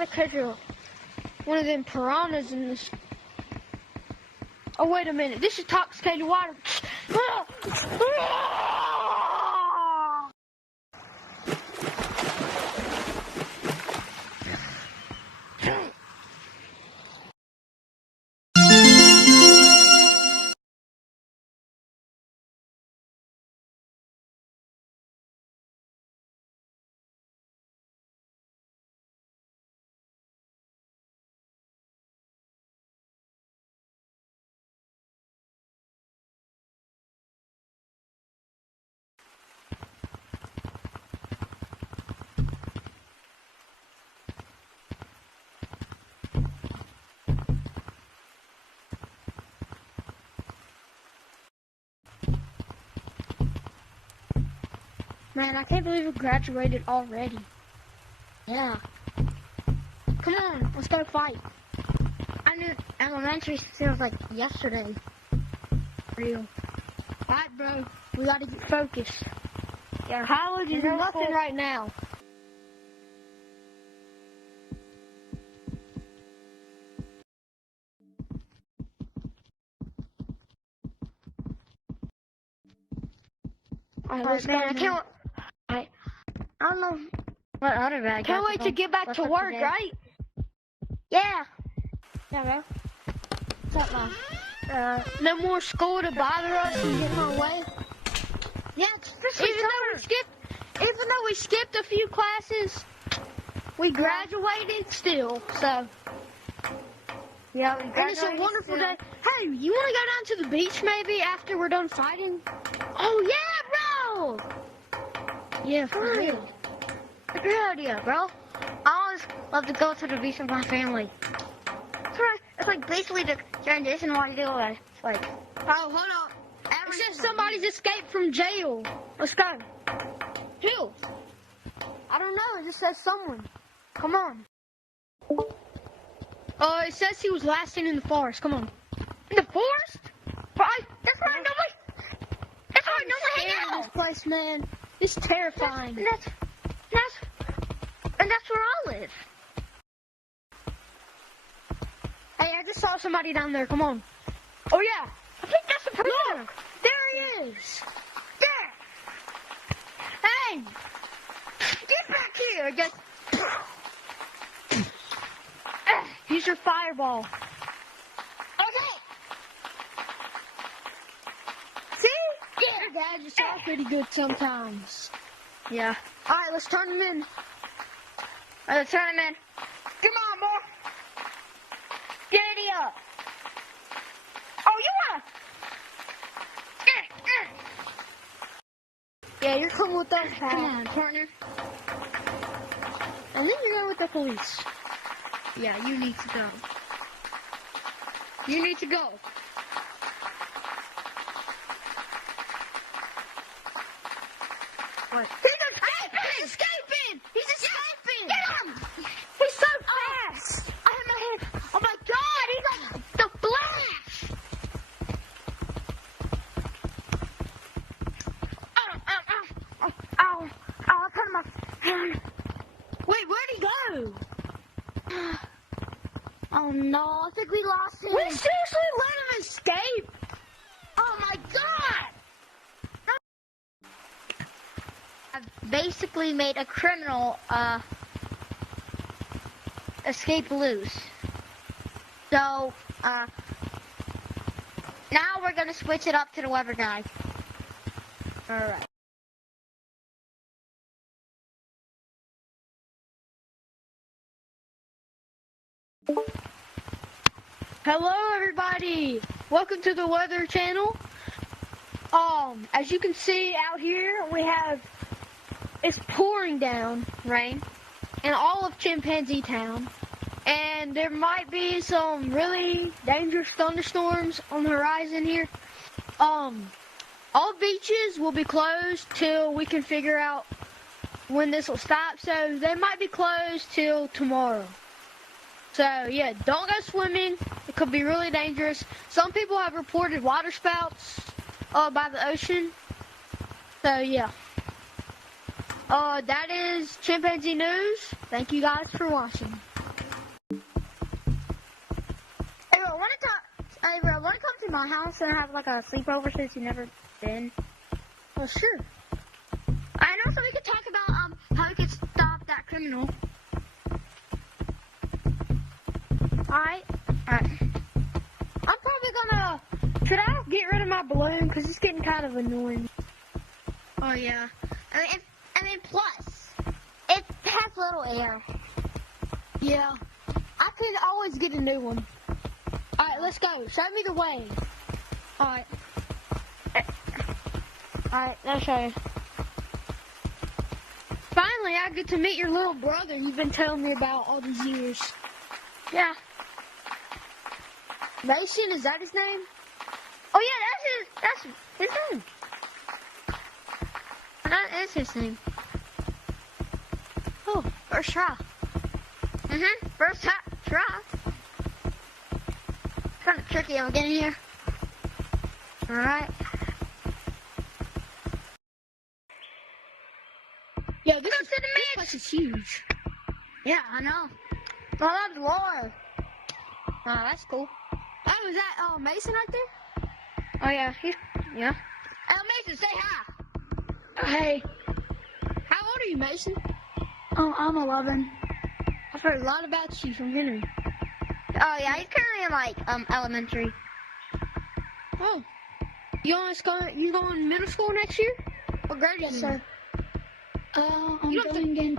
gotta catch one of them piranhas in this. Oh, wait a minute. This is intoxicated water. Man, I can't believe we graduated already. Yeah. Come on, let's go fight. I knew elementary feels like yesterday. Real. Alright, bro. We gotta get focused. Yeah, college is nothing right now. Alright, let's go. I don't know what other bag. Can't wait to get back to work, right? Yeah. Yeah, bro. What's up, Mom? No more school to bother us and get in our way. Yeah, even though we skipped a few classes, we graduated still. So yeah, we graduated. And it's a wonderful day. Hey, you want to go down to the beach maybe after we're done fighting? Oh yeah, bro. Yeah, for real. That's a great idea, bro. I always love to go to the beach with my family. It's like basically the transition while you do it. It's like, oh, hold on. It says somebody's escaped from jail. Let's go. Who? I don't know. It just says someone. Come on. It says he was last seen in the forest. Come on. In the forest? That's where I normally hang out. This place, man. It's terrifying. And that's where I live. Hey, I just saw somebody down there. Come on. Oh, yeah. I think that's a person. Look. There he is. There. Hey. Get back here. Just... Use your fireball. Okay. See? Yeah. Gadgets are pretty good sometimes. Yeah. All right, let's turn him in. Let's turn him in. Come on, boy. Get it up. Oh, you wanna? Yeah, you're coming with us, pal. Come on, partner. And then you're going with the police. Yeah, you need to go. You need to go. What? He's escaping! He's escaping! Get him! He's so fast! I have my head. Oh my God! He's on the flash! Ow! I put my hand. Wait, where'd he go? Oh no! I think we lost him. We seriously let him escape? Oh my God! I've basically made a criminal escape loose. So now we're gonna switch it up to the weather guy. Alright. Hello everybody! Welcome to the Weather Channel. As you can see out here, it's pouring down rain in all of Chimpanzee Town, and there might be some really dangerous thunderstorms on the horizon here. All beaches will be closed till we can figure out when this will stop, so they might be closed till tomorrow. So yeah, don't go swimming. It could be really dangerous. Some people have reported water spouts by the ocean. So yeah. That is Chimpanzee News. Thank you guys for watching. Hey, bro, wanna come to my house and have like a sleepover since you've never been? Well, sure. And also we could talk about how we could stop that criminal. Alright. I'm probably gonna... Should I get rid of my balloon? Because it's getting kind of annoying. Oh, yeah. I mean, plus, it has little air. Yeah. I could always get a new one. Alright, let's go. Show me the way. Alright. Alright, I'll show you. Finally, I get to meet your little brother you've been telling me about all these years. Yeah. Mason, is that his name? Oh yeah, that's his name. That is his name. Oh, first try. First try. Kind of tricky, I'm getting here. Alright. Yeah, this place is huge. Yeah, I know. Oh, that's Laura. Oh, that's cool. Oh, is that Mason right there? Oh, yeah. Yeah. Oh, Mason, say hi. Oh, hey. How old are you, Mason? Oh, I'm 11. I've heard a lot about you from Henry. Oh, yeah. He's currently in, like, elementary. Oh. You going middle school next year? What grade are you in? Yes, sir. You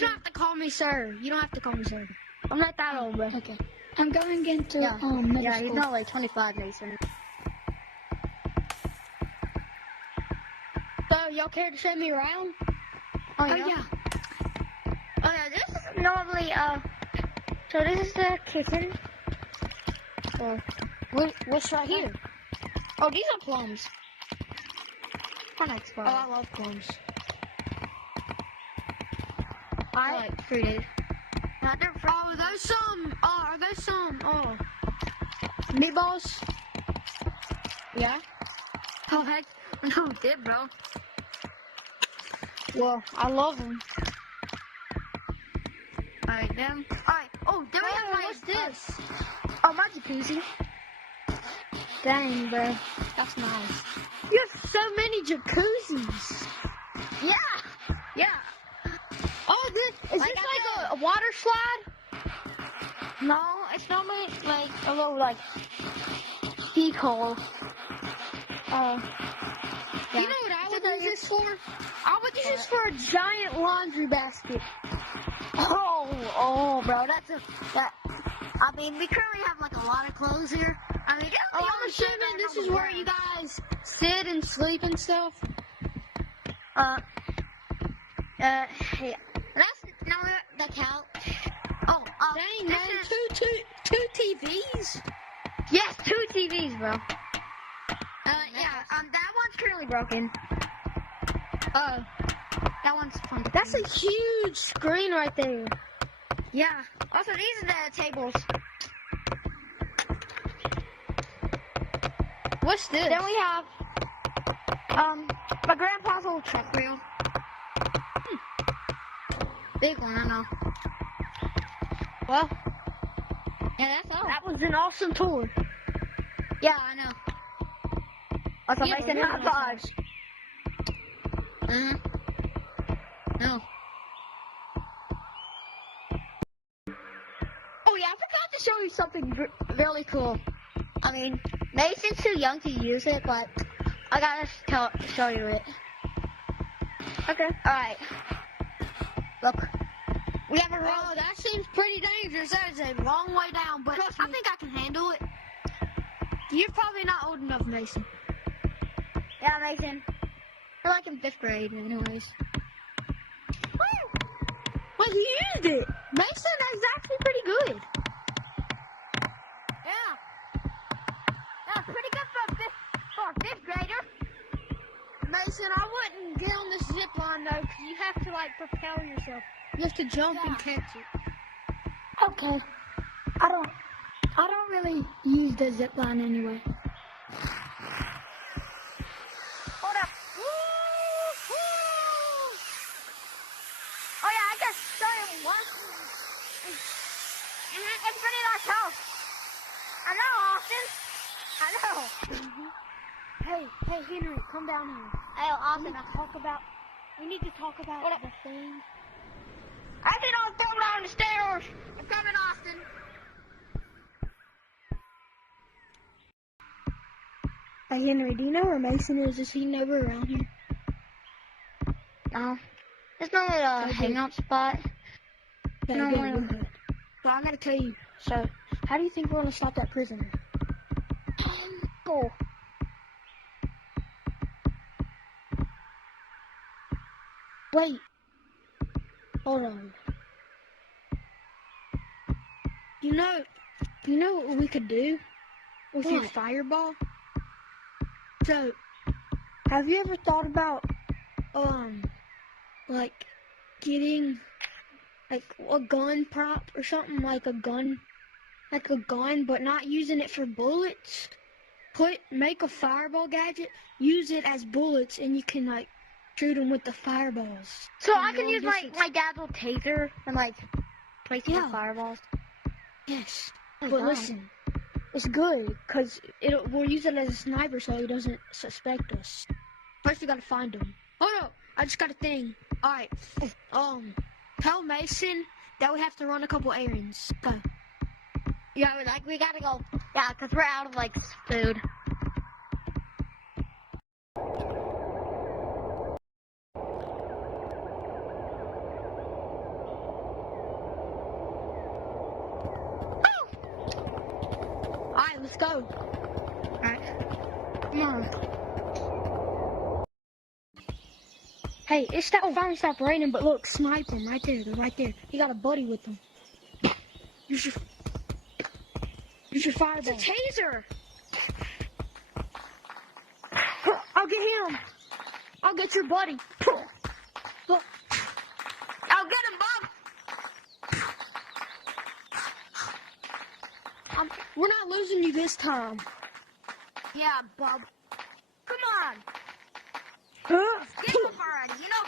don't have to call me sir. You don't have to call me sir. I'm not that old, bro. Okay. I'm going into middle school. Yeah, he's not like 25, Mason. So, y'all care to show me around? Oh, yeah. Oh, yeah, this is normally, so this is the kitchen. So, what's right here? Oh, these are plums. Oh, I love plums. I like fruited. Are those some meatballs? Yeah. Oh heck, no, did bro. Well, I love them. Alright, then. Alright. Oh, then we have what's this? Oh, my jacuzzi. Dang, bro. That's nice. You have so many jacuzzis. Yeah. Yeah. Oh, is this like a water slide? No, it's normally like a little like peak hole. Yeah. You know what I would use this for? I would use this for a giant laundry basket. Oh, bro, I mean, we currently have like a lot of clothes here. I mean, I'm assuming this is where you guys sit and sleep and stuff. Yeah. That's the couch. Oh, dang, man, two TVs? Yes, 2 TVs, bro. Yeah, that one's currently broken. That one's fun. That's a huge screen right there. Yeah. Also, these are the tables. What's this? Then we have, my grandpa's old truck wheel. Big one, I know. Well, yeah, that's all. That was an awesome tour. Yeah, I know. Also, Mason, high fives. No. Oh, yeah, I forgot to show you something really cool. I mean, Mason's too young to use it, but I gotta show you it. Okay. Alright. Look. We have a road. Oh, that seems pretty dangerous. That is a long way down, but I think I can handle it. You're probably not old enough, Mason. Yeah, Mason. You're like in 5th grade, anyways. Well, he used it. Mason is actually pretty good. Yeah. That's pretty good for a 5th grader. Mason, I wouldn't get on this zip line though, because you have to like propel yourself. You have to jump and catch it. Okay. I don't really use the zip line anyway. Hold up. It's pretty nice house. I know, Austin. I know. Hey, Henry, come down here. Hey, Austin. We need to talk about the thing. I did all throw down the stairs. I'm coming, Austin. Hey, Henry, do you know where Mason is? Is he never around here? No. It's not a hangout spot. Okay, good. So I gotta tell you, so how do you think we're gonna stop that prisoner? Cool. Wait. Hold on. You know what we could do with your fireball? So, have you ever thought about, like, getting, like, a gun prop or something, like a gun, but not using it for bullets? Make a fireball gadget, use it as bullets, and you can, like, shoot them with the fireballs. So I can use my dad's little taser and, like, place the fireballs? Yes. But listen, it's good, because we'll use it as a sniper so he doesn't suspect us. First we gotta find him. Oh no, I just got a thing. Alright, tell Mason that we have to run a couple errands. Go. Yeah, we gotta go. Yeah, because we're out of, like, food. Alright, let's go. Alright. Come on. Hey, finally stopped raining, but look, snipe him right there. They're right there. He got a buddy with him. Use your fireball. It's a taser. I'll get him. I'll get your buddy. Look. I'll get him, Bob. We're not losing you this time. Yeah, Bob. Come on. Give up already, you know?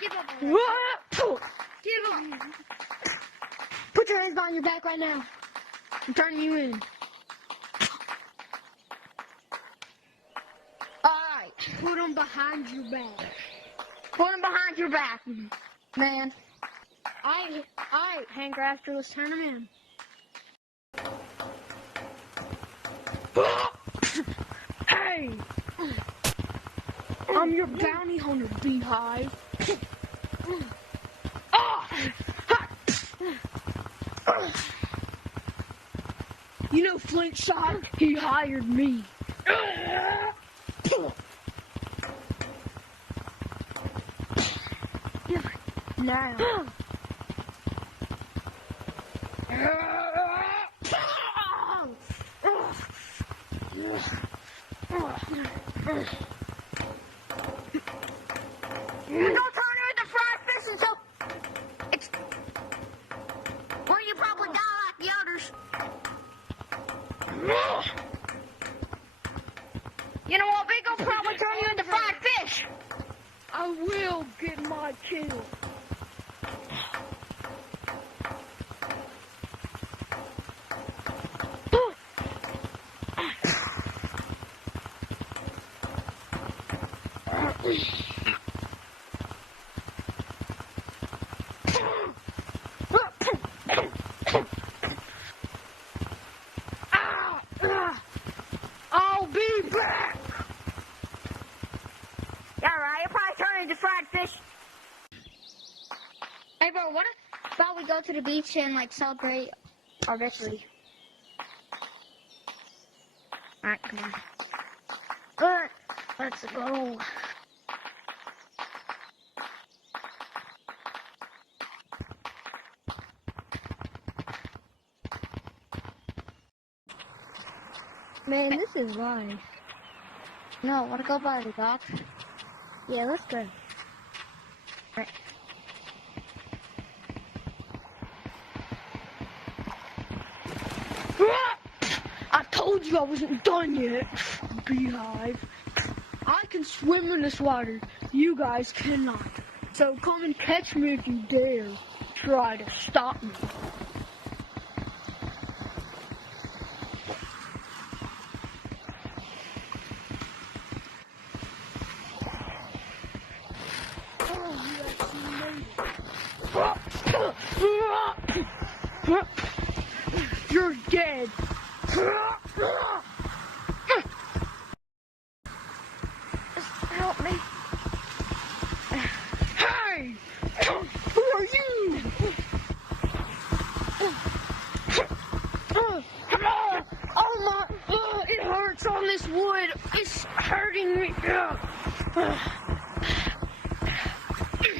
Give up already. Give up. Put your hands behind your back right now. I'm turning you in. Alright. Put them behind your back. Put him behind your back, man. Alright, Handcrafter, let's turn them in. Hey! I'm your bounty hunter, Bee-Hive. You know Flint Shot? He hired me. Now. Don't turn her into fried fish until it's where you probably die like the others. You know what? Big will probably turn you into fried fish. I will get my kill. I'll be back. Yeah, right. You'll probably turn into fried fish. Hey, bro, what about we go to the beach and, like, celebrate our victory? Alright, come on. Alright, let's go. Man, this is nice. No, wanna go by the dock? Yeah, let's go. Alright. I told you I wasn't done yet, Bee-Hive. I can swim in this water. You guys cannot. So come and catch me if you dare. try to stop me. You're dead. Help me. Hey! Who are you? Oh my, it hurts on this wood. It's hurting me.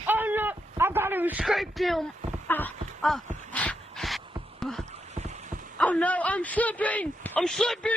Oh no, I gotta escape them. Oh no, I'm slipping. I'm slipping.